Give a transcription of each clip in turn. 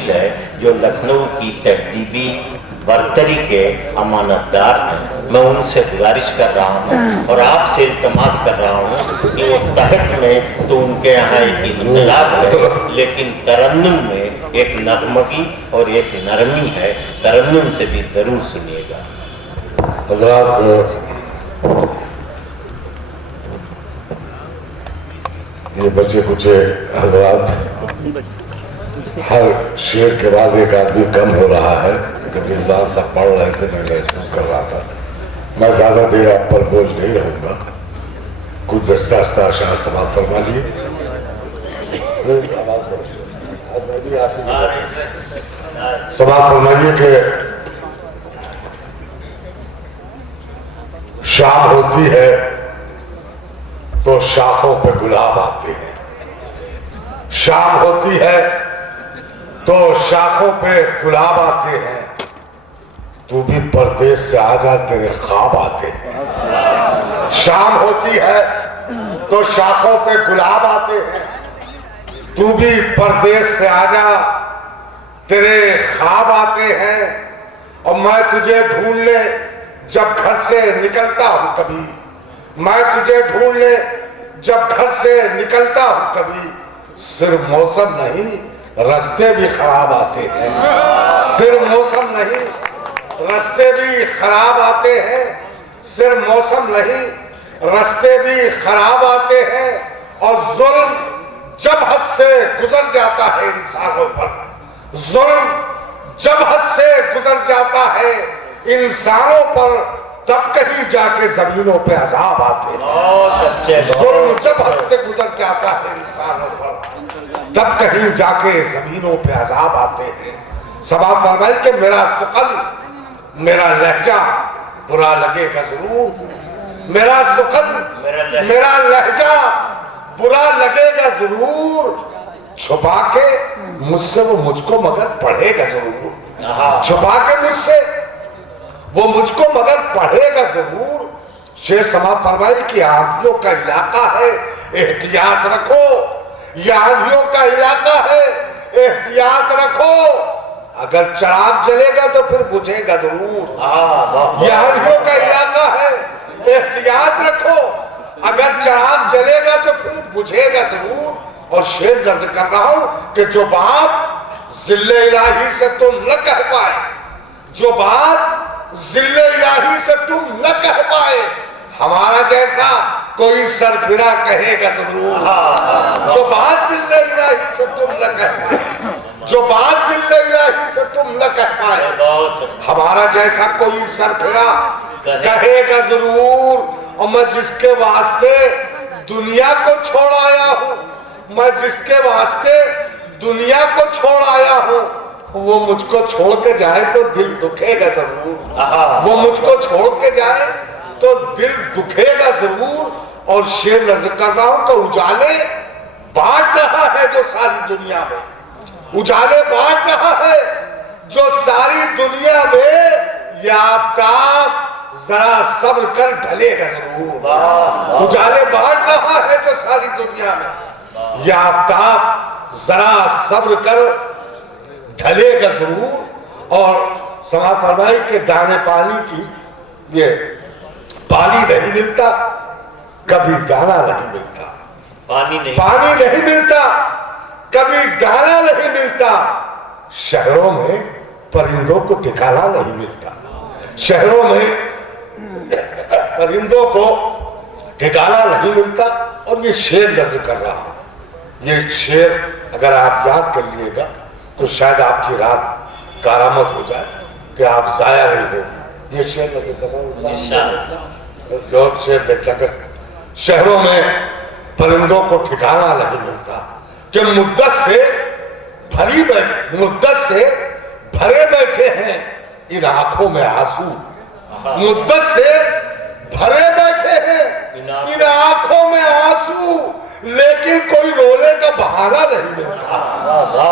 है जो लखनऊ की तहजीबी बरतरी के अमानतदार हैं। मैं उनसे गुजारिश कर रहा हूँ और आपसे इल्तमास कर रहा हूँ कि वो तहत में तो उनके यहाँ एक इख्तिलाफ है, लेकिन तरन्नुम में एक नगमगी और एक नरमी है। तरन्नुम से भी जरूर सुनिएगा। ये बचे कुचे हजरात, हर शेर के बाद एक आदमी कम हो रहा है। जब इल्जाम साहब पढ़ रहे थे मैं महसूस कर रहा था। मैं ज्यादा देर आप पर बोझ नहीं रहूंगा। कुछ दस्ता अशार समाप्त फरमा लिए। समाप्त फरमाइए कि शाम होती है तो शाखों पे गुलाब आते हैं। शाम होती है तो शाखों पे गुलाब आते हैं। तू भी परदेश से आजा, तेरे ख्वाब आते हैं। शाम होती है तो शाखों पे गुलाब आते हैं। तू भी परदेश से आजा, तेरे ख्वाब आते हैं। और मैं तुझे ढूंढ ले जब घर से निकलता हूं कभी, मैं तुझे ढूंढ ले जब घर से निकलता हूं कभी। सिर्फ मौसम नहीं रास्ते भी खराब आते हैं। सिर्फ मौसम नहीं रास्ते भी खराब आते हैं। सिर्फ मौसम नहीं रास्ते भी खराब आते हैं। और जुल्म जब हद से गुजर जाता है इंसानों पर, जुल्म जब हद से गुजर जाता है इंसानों पर, तब कहीं जाके जमीनों पे अजाब आते हैं। जुल्म जब हद से गुजर जाता है इंसानों पर, तब कहीं जाके जमीनों पे अजाब आते हैं। सवाल फरमाई कि मेरा सुकल, मेरा लहजा बुरा लगेगा जरूर। मेरा सुकल, मेरा लहजा बुरा लगेगा जरूर। छुपा के मुझसे वो मुझको मगर पढ़ेगा जरूर। छुपा के मुझसे वो मुझको मगर पढ़ेगा जरूर। शेर समाप्त फरमाई कि आंधियों का इलाका है, एहतियात रखो। ये आंधियों का इलाका है, एहतियात रखो। अगर चिराग जलेगा तो फिर बुझेगा जरूर। ये आंधियों का इलाका है, एहतियात रखो। अगर चिराग जलेगा तो फिर बुझेगा जरूर। और शेर दर्ज कर रहा हूं कि जो बात जिल्ले इलाही से तुम न कह पाए, जो बात जिल्ले इलाही से तुम न कह पाए, हमारा जैसा कोई सरफिरा कहेगा जरूर। जो बात जिल्ले इलाही से तुम न कह पाए, जो बात जिल्ले इलाही से तुम न कह पाए, हमारा जैसा कोई सरफिरा कहेगा जरूर। और मैं जिसके वास्ते दुनिया को छोड़ आया हूं, मैं जिसके वास्ते दुनिया को छोड़ आया हूं, वो मुझको छोड़ के जाए तो दिल दुखेगा जरूर। वो मुझको छोड़ के जाए तो दिल दुखेगा जरूर। और शेर नजर कर रहा हूं कि उजाले बांट रहा है जो सारी दुनिया में, उजाले बांट रहा है जो सारी दुनिया में। ये आफताब जरा सब्र कर ढलेगा जरूर। उजाले बांट रहा है जो सारी दुनिया में। ये आफताब जरा सब्र कर ढलेगा जरूर। और समाज फरमाई के दाने पानी की ये पानी नहीं मिलता, कभी दाना नहीं मिलता। पानी नहीं मिलता, कभी दाना नहीं मिलता। शहरों में परिंदों को ठिकाना नहीं मिलता। शहरों में परिंदों को ठिकाना नहीं मिलता। और ये शेर दर्ज कर रहा हूं। ये शेर अगर आप याद कर लिएगा तो शायद आपकी रात कारामत हो जाए कि आप जाया नहीं होगी। ये शेर दर्ज कर रहा हूं। शेर देखा कर, शहरों में परिंदों को ठिकाना नहीं मिलता कि मुद्दत से भरे बैठे हैं इन आंखों में आंसू। मुद्दत से भरे बैठे हैं इन आंखों में आंसू, लेकिन कोई रोने का बहाना नहीं मिलता।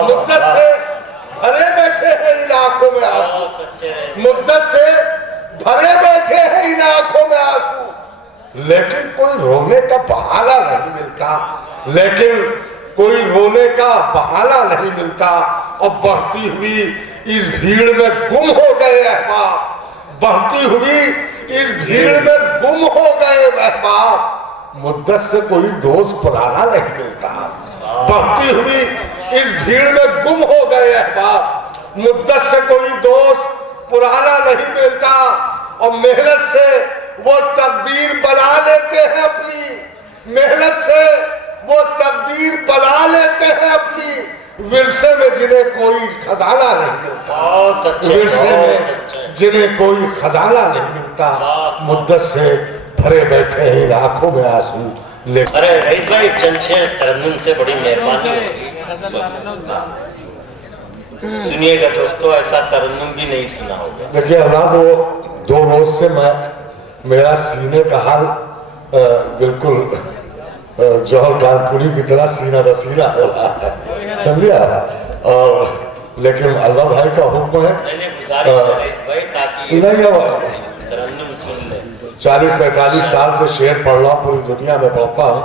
मुद्दत से भरे बैठे हैं इन आंखों में आंसू, मुद्दत से भरे बैठे हैं इन आंखों में आंसू, लेकिन कोई रोने का बहाना नहीं मिलता। लेकिन कोई रोने का बहाना नहीं मिलता। और बढ़ती हुई इस भीड़ में गुम हो गए अहबाब, बढ़ती हुई इस भीड़ में गुम हो गए अहबाब, मुद्दत से कोई दोस्त पुराना नहीं मिलता। बढ़ती हुई इस भीड़ में गुम हो गए अहबाब, मुद्दत से कोई दोस्त पुराना नहीं मिलता, और मेहनत से वो तकदीर बना लेते हैं अपनी, मेहनत से वो तकदीर बना लेते हैं अपनी, विरसे में जिन्हें कोई खजाना नहीं मिलता, विरसे में जिन्हें कोई खजाना नहीं मिलता, मुद्दत से भरे बैठे हैं लाखों में आंसू ले। अरे रईस भाई चंद तरन्नुम से बड़ी मेहरबानी होगी, सुनिएगा दोस्तों, ऐसा तरन्नुम भी नहीं सुना होगा। देखिए अल्लाह को 2 रोज से मेरा सीने का हाल बिल्कुल जौहर कानपुरी की तरह सीना रसीला हो रहा है, समझिए। और लेकिन अल्लाह भाई का हुक्म है, नहीं तरन्नुम सुन ले। 40-45 साल से शेर पढ़ रहा हूँ, पूरी दुनिया में पढ़ता हूँ।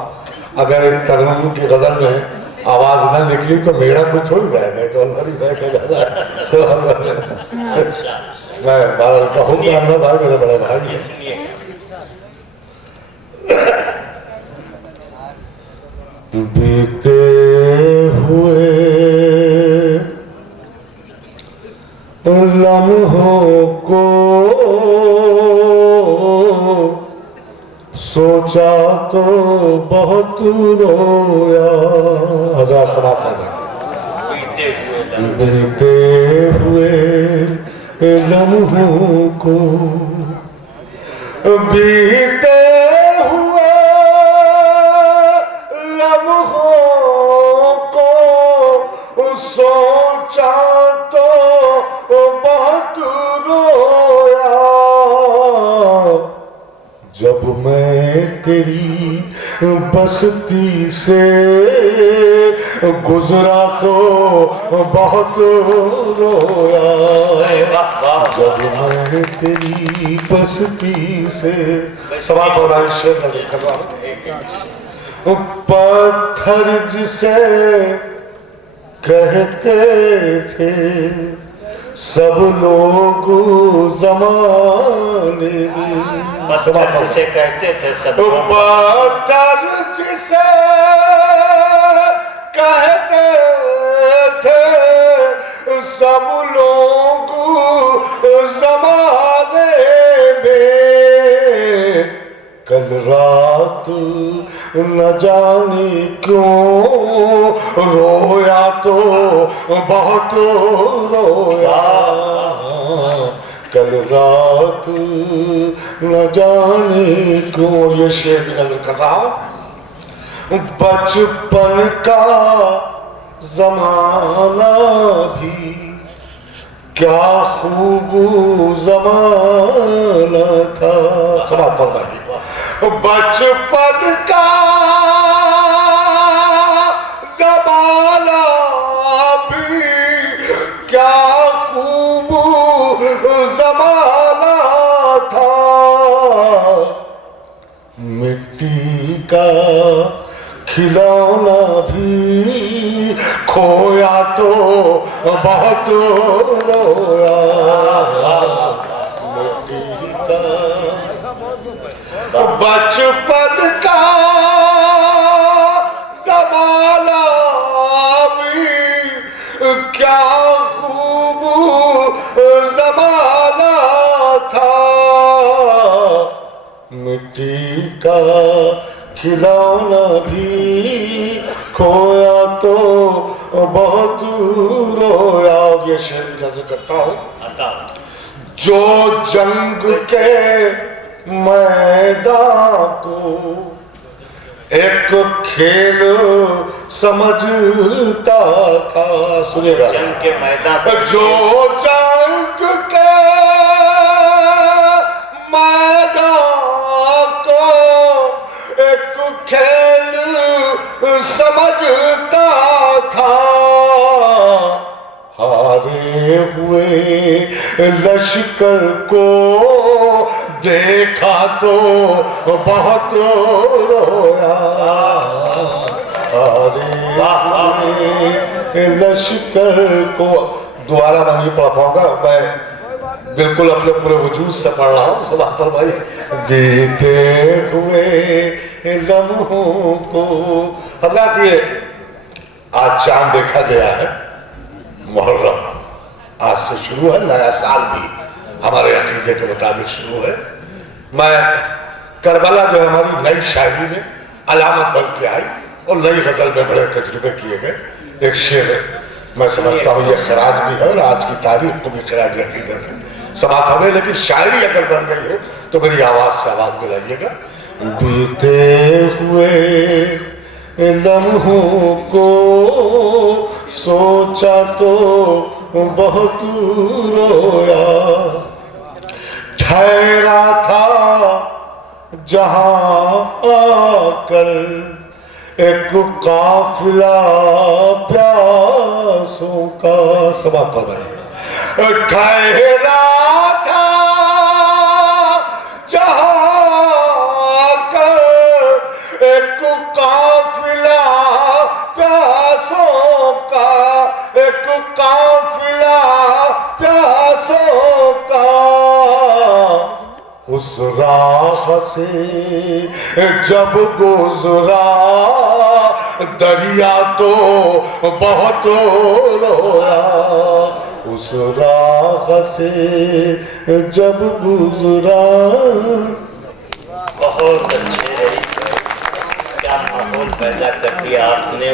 अगर इन तरन्नुम की गजल में आवाज न निकली तो मेरा कुछ हो ही जाएगा, तो अल्लाह भाई का मैं बाल कहूँगा अल्लाह भाई मेरे बड़े भाई। बीते हुए लम्हों को सोचा तो बहुत रोया। हज़रत समाप्त बीते हुए लम्हों को, बीते हुए लम्हों को सोचा तो बहुत रोया। जब मैं तेरी बस्ती से गुजरा तो बहुत रोया। जब मैं तेरी बस्ती से समाप्त हो रहा है, शेर नजर कर रहा हूं। पत्थर जिसे कहते थे सब लोग जमाने में, पत्थर जिसे कहते थे सब लोग, पत्थर जिसे कहते थे सब लोग जमाने में, कल रात न जाने क्यों रोया तो बहुत रोया। कल रात न जाने क्यों, ये शेर भी नजर कर रहा हूं। बचपन का जमाना भी क्या खूब जमाना था। समाप्त हो गई। बचपन का जमाना भी क्या खूब जमाना था। मिट्टी का खिलौना भी खोया तो बहुत रोया। मिट्टी का बचपन का ज़माना भी क्या खूब ज़माना था। मिट्टी का खिलौना भी खोया तो बहुत रोया। ये शेर भी नजर करता हूँ। जो जंग के मैदान को एक खेल समझता था। सुनिएगा, जंग के मैदान, जो जंग के मैदान को एक खेल समझता था। हारे हुए लश्कर को देखा तो बहुत रोया। हारे हुए लश्कर को दोबारा मैं नहीं पढ़ पाऊंगा, मैं बिल्कुल अपने पूरे वजूद से पढ़ रहा हूँ। समाप्त भाई, बीते हुए लम्हों को। हजरत ये आज चांद देखा गया है, मुहर्रम आज से शुरू है, नया साल भी हमारे अकीदे के मुताबिक शुरू है। मैं करबला जो हमारी नई शायरी में अलामत बन के आई और नई गजल में बड़े तजुर्बे किए गए, एक शेर मैं समझता हूँ ये खराज भी है और आज की तारीख को भी खराज अकीदत है। समाप्त हमें, लेकिन शायरी अगर बन गई हो तो मेरी आवाज से आवाज मिलाइएगा। बीते हुए लम्हों को सोचा तो बहुत रोया, ठहरा था जहां आकर एक काफिला प्यासों का। समाप्त भाई, ठहरा था जहां आकर एक काफिला प्यासों का, एक काफिला प्यासों का। उस राह से जब गुजरा दरिया तो बहुत रोया, उस राह से जब गुजरा। बहुत अच्छे, क्या माहौल पैदा कर दिया आपने।